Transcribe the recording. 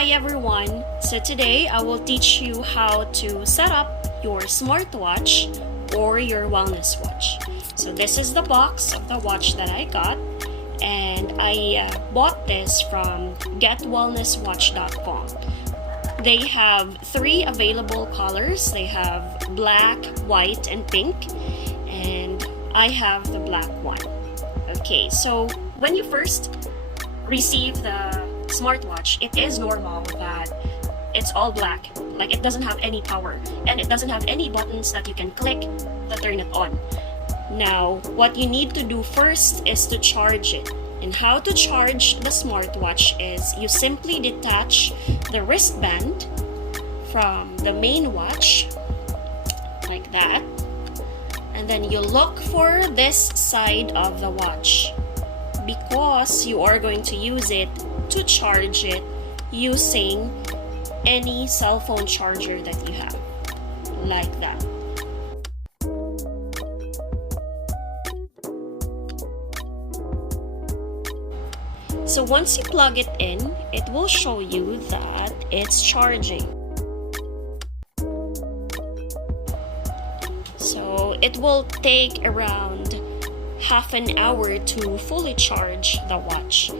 Hi everyone! So today I will teach you how to set up your smartwatch or your wellness watch. So this is the box of the watch that I got, and I bought this from getwellnesswatch.com. They have 3 available colors. They have black, white, and pink, and I have the black one. Okay, so when you first receive the smartwatch, it is normal that it's all black, like it doesn't have any power and it doesn't have any buttons that you can click to turn it on. Now what you need to do first is to charge it. And how to charge the smartwatch is you simply detach the wristband from the main watch like that, and then you look for this side of the watch because you are going to use it to charge it using any cell phone charger that you have, like that. So once you plug it in, it will show you that it's charging. So it will take around half an hour to fully charge the watch.